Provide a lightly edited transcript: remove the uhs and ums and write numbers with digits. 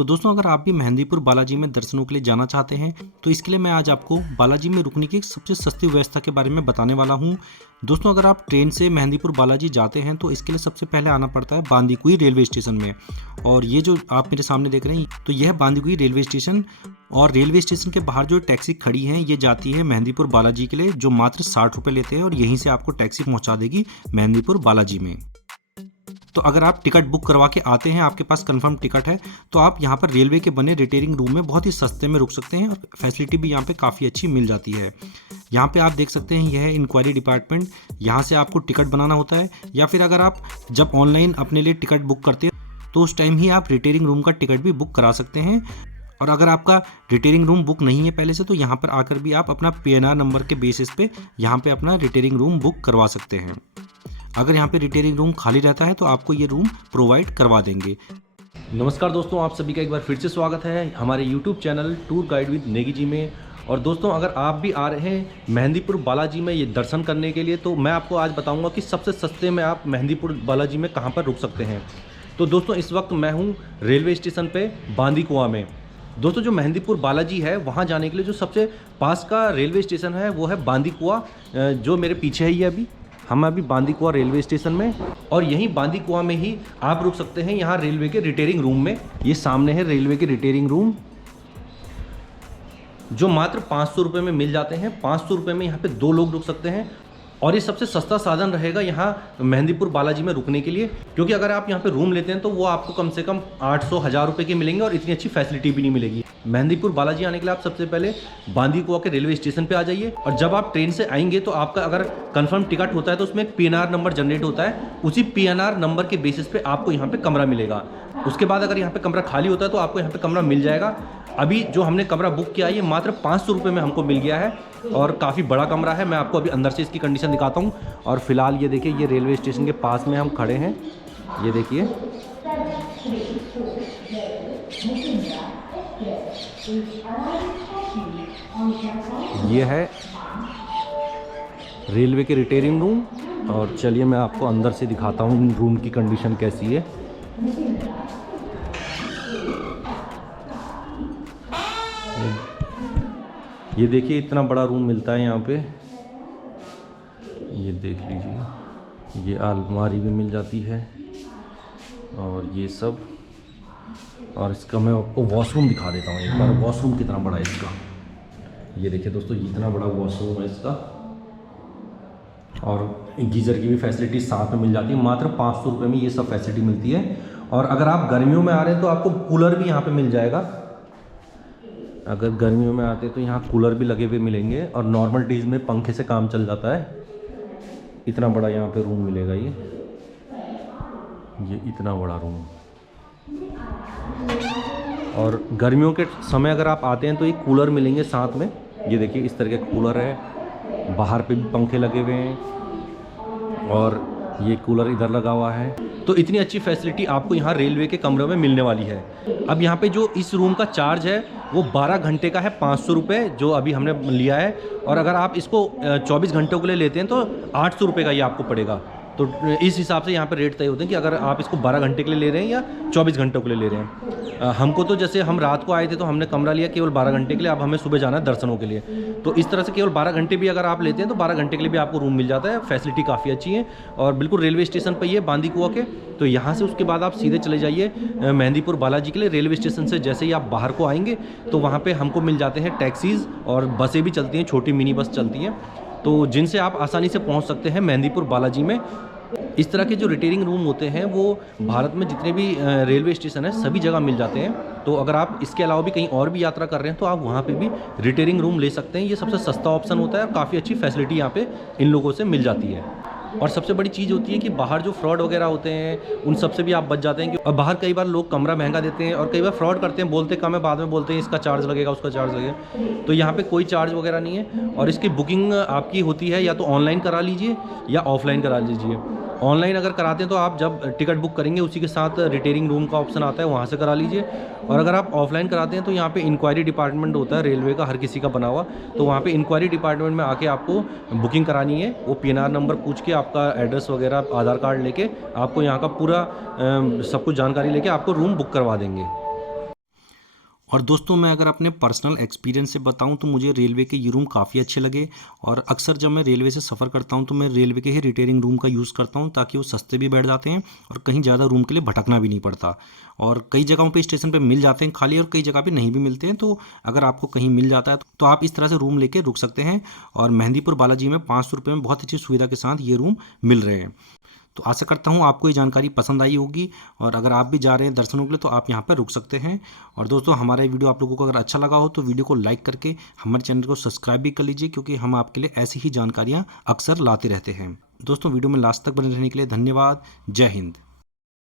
तो दोस्तों, अगर आप भी मेहंदीपुर बालाजी में दर्शनों के लिए जाना चाहते हैं तो इसके लिए मैं आज आपको बालाजी में रुकने की सबसे सस्ती व्यवस्था के बारे में बताने वाला हूं। दोस्तों, अगर आप ट्रेन से मेहंदीपुर बालाजी जाते हैं तो इसके लिए सबसे पहले आना पड़ता है बांदीकुई रेलवे स्टेशन में। और ये जो आप मेरे सामने देख रहे हैं तो यह बांदीकुई रेलवे स्टेशन, और रेलवे स्टेशन के बाहर जो टैक्सी खड़ी हैं ये जाती है मेहंदीपुर बालाजी के लिए, जो मात्र 60 रुपये लेते हैं और यहीं से आपको टैक्सी पहुँचा देगी मेहंदीपुर बालाजी में। तो अगर आप टिकट बुक करवा के आते हैं, आपके पास कंफर्म टिकट है, तो आप यहाँ पर रेलवे के बने रिटेयरिंग रूम में बहुत ही सस्ते में रुक सकते हैं और फैसिलिटी भी यहाँ पे काफ़ी अच्छी मिल जाती है। यहाँ पे आप देख सकते हैं यह है इंक्वायरी डिपार्टमेंट। यहाँ से आपको टिकट बनाना होता है, या फिर अगर आप जब ऑनलाइन अपने लिए टिकट बुक करते हैं तो उस टाइम ही आप रिटेयरिंग रूम का टिकट भी बुक करा सकते हैं। और अगर आपका रिटेयरिंग रूम बुक नहीं है पहले से तो यहाँ पर आकर भी आप अपना PNR नंबर के बेसिस पे यहाँ पे अपना रिटेयरिंग रूम बुक करवा सकते हैं। अगर यहाँ पे रिटेयरिंग रूम खाली रहता है तो आपको ये रूम प्रोवाइड करवा देंगे। नमस्कार दोस्तों, आप सभी का एक बार फिर से स्वागत है हमारे YouTube channel tour guide with Negi ji में। और दोस्तों, अगर आप भी आ रहे हैं मेहंदीपुर बालाजी में ये दर्शन करने के लिए तो मैं आपको आज बताऊंगा कि सबसे सस्ते में आप मेहंदीपुर बालाजी में कहाँ पर रुक सकते हैं। तो दोस्तों, इस वक्त मैं हूँ रेलवे स्टेशन पे बांदीकुआ में। दोस्तों, जो मेहंदीपुर बालाजी है वहाँ जाने के लिए जो सबसे पास का रेलवे स्टेशन है वो है बांदीकुआ, जो मेरे पीछे है। ये अभी हम बांदीकुआ रेलवे स्टेशन में, और यहीं बांदीकुआ में ही आप रुक सकते हैं यहाँ रेलवे के रिटेयरिंग रूम में। ये सामने है रेलवे के रिटेयरिंग रूम, जो मात्र 500 रुपये में मिल जाते हैं। 500 रुपये में यहाँ पे 2 लोग रुक सकते हैं, और ये सबसे सस्ता साधन रहेगा यहाँ मेहंदीपुर बालाजी में रुकने के लिए, क्योंकि अगर आप यहाँ पे रूम लेते हैं तो वो आपको कम से कम 800-1000 रुपये के मिलेंगे और इतनी अच्छी फैसिलिटी भी नहीं मिलेगी। मेहंदीपुर बालाजी आने के लिए आप सबसे पहले बांदीकुआ के रेलवे स्टेशन पे आ जाइए, और जब आप ट्रेन से आएंगे तो आपका अगर कंफर्म टिकट होता है तो उसमें एक PNR नंबर जनरेट होता है। उसी PNR नंबर के बेसिस पे आपको यहाँ पे कमरा मिलेगा। उसके बाद अगर यहाँ पे कमरा खाली होता है तो आपको यहाँ पे कमरा मिल जाएगा। अभी जो हमने कमरा बुक किया है ये मात्र 500 रुपये में हमको मिल गया है, और काफ़ी बड़ा कमरा है। मैं आपको अभी अंदर से इसकी कंडीशन दिखाता हूँ। और फिलहाल ये देखिए, ये रेलवे स्टेशन के पास में हम खड़े हैं। ये देखिए, ये है रेलवे के रिटेयरिंग रूम। और चलिए मैं आपको अंदर से दिखाता हूँ रूम की कंडीशन कैसी है। ये देखिए, इतना बड़ा रूम मिलता है यहाँ पे। ये देख लीजिए, ये अलमारी भी मिल जाती है और ये सब। और इसका मैं आपको वॉशरूम दिखा देता हूँ एक बार। वॉशरूम कितना बड़ा है इसका, ये देखिए दोस्तों, इतना बड़ा वॉशरूम है इसका। और गीज़र की भी फैसिलिटी साथ में मिल जाती है। मात्र 500 रुपये में ये सब फैसिलिटी मिलती है। और अगर आप गर्मियों में आ रहे हैं तो आपको कूलर भी यहाँ पे मिल जाएगा। अगर गर्मियों में आते हैं तो यहाँ कूलर भी लगे हुए मिलेंगे, और नॉर्मल डेज में पंखे से काम चल जाता है। इतना बड़ा यहाँ पे रूम मिलेगा। ये इतना बड़ा रूम। और गर्मियों के समय अगर आप आते हैं तो ये कूलर मिलेंगे साथ में। ये देखिए, इस तरह के कूलर है। बाहर पे भी पंखे लगे हुए हैं, और ये कूलर इधर लगा हुआ है। तो इतनी अच्छी फैसिलिटी आपको यहाँ रेलवे के कमरे में मिलने वाली है। अब यहाँ पे जो इस रूम का चार्ज है वो 12 घंटे का है, 500 रुपये जो अभी हमने लिया है। और अगर आप इसको 24 घंटों के लिए लेते हैं तो 800 रुपये का ये आपको पड़ेगा। तो इस हिसाब से यहाँ पे रेट तय होते हैं कि अगर आप इसको 12 घंटे के लिए ले रहे हैं या 24 घंटों के लिए ले रहे हैं। हमको तो जैसे हम रात को आए थे तो हमने कमरा लिया केवल 12 घंटे के लिए। अब हमें सुबह जाना है दर्शनों के लिए, तो इस तरह से केवल 12 घंटे भी अगर आप लेते हैं तो 12 घंटे के लिए भी आपको रूम मिल जाता है। फैसिलिटी काफ़ी अच्छी है, और बिल्कुल रेलवे स्टेशन पर ही है बांदीकुआ के। तो यहाँ से उसके बाद आप सीधे चले जाइए मेहंदीपुर बालाजी के लिए। रेलवे स्टेशन से जैसे ही आप बाहर को आएंगे तो वहाँ पर हमको मिल जाते हैं टैक्सीज़, और बसें भी चलती हैं, छोटी मिनी बस चलती हैं, तो जिनसे आप आसानी से पहुँच सकते हैं मेहंदीपुर बालाजी में। इस तरह के जो रिटेयरिंग रूम होते हैं वो भारत में जितने भी रेलवे स्टेशन है सभी जगह मिल जाते हैं। तो अगर आप इसके अलावा भी कहीं और भी यात्रा कर रहे हैं तो आप वहाँ पे भी रिटेयरिंग रूम ले सकते हैं। ये सबसे सस्ता ऑप्शन होता है, और काफ़ी अच्छी फैसिलिटी यहाँ पे इन लोगों से मिल जाती है। और सबसे बड़ी चीज़ होती है कि बाहर जो फ्रॉड वगैरह होते हैं उन सब से भी आप बच जाते हैं। और बाहर कई बार लोग कमरा महंगा देते हैं, और कई बार फ्रॉड करते हैं, बोलते कम है, बाद में बोलते हैं इसका चार्ज लगेगा, उसका चार्ज लगेगा। तो यहाँ पे कोई चार्ज वगैरह नहीं है। और इसकी बुकिंग आपकी होती है या तो ऑनलाइन करा लीजिए या ऑफलाइन करा लीजिए। ऑनलाइन अगर कराते हैं तो आप जब टिकट बुक करेंगे उसी के साथ रिटेयरिंग रूम का ऑप्शन आता है, वहाँ से करा लीजिए। और अगर आप ऑफलाइन कराते हैं तो यहाँ पे इंक्वायरी डिपार्टमेंट होता है रेलवे का, हर किसी का बना हुआ। तो वहाँ पे इंक्वायरी डिपार्टमेंट में आके आपको बुकिंग करानी है। वो PNR नंबर पूछ के, आपका एड्रेस वगैरह, आधार कार्ड लेके आपको यहाँ का पूरा सब कुछ जानकारी लेके आपको रूम बुक करवा देंगे। और दोस्तों मैं अगर अपने पर्सनल एक्सपीरियंस से बताऊं तो मुझे रेलवे के ये रूम काफ़ी अच्छे लगे। और अक्सर जब मैं रेलवे से सफ़र करता हूं तो मैं रेलवे के ही रिटेयरिंग रूम का यूज़ करता हूं, ताकि वो सस्ते भी बैठ जाते हैं और कहीं ज़्यादा रूम के लिए भटकना भी नहीं पड़ता। और कई जगहों पे स्टेशन पे मिल जाते हैं खाली, और कई जगह पे नहीं भी मिलते हैं। तो अगर आपको कहीं मिल जाता है तो आप इस तरह से रूम लेके रुक सकते हैं। और मेहंदीपुर बालाजी में 500 रुपये में बहुत अच्छी सुविधा के साथ ये रूम मिल रहे हैं। तो आशा करता हूँ आपको ये जानकारी पसंद आई होगी, और अगर आप भी जा रहे हैं दर्शनों के लिए तो आप यहाँ पर रुक सकते हैं। और दोस्तों हमारा ये वीडियो आप लोगों को अगर अच्छा लगा हो तो वीडियो को लाइक करके हमारे चैनल को सब्सक्राइब भी कर लीजिए, क्योंकि हम आपके लिए ऐसी ही जानकारियाँ अक्सर लाते रहते हैं। दोस्तों वीडियो में लास्ट तक बने रहने के लिए धन्यवाद। जय हिंद।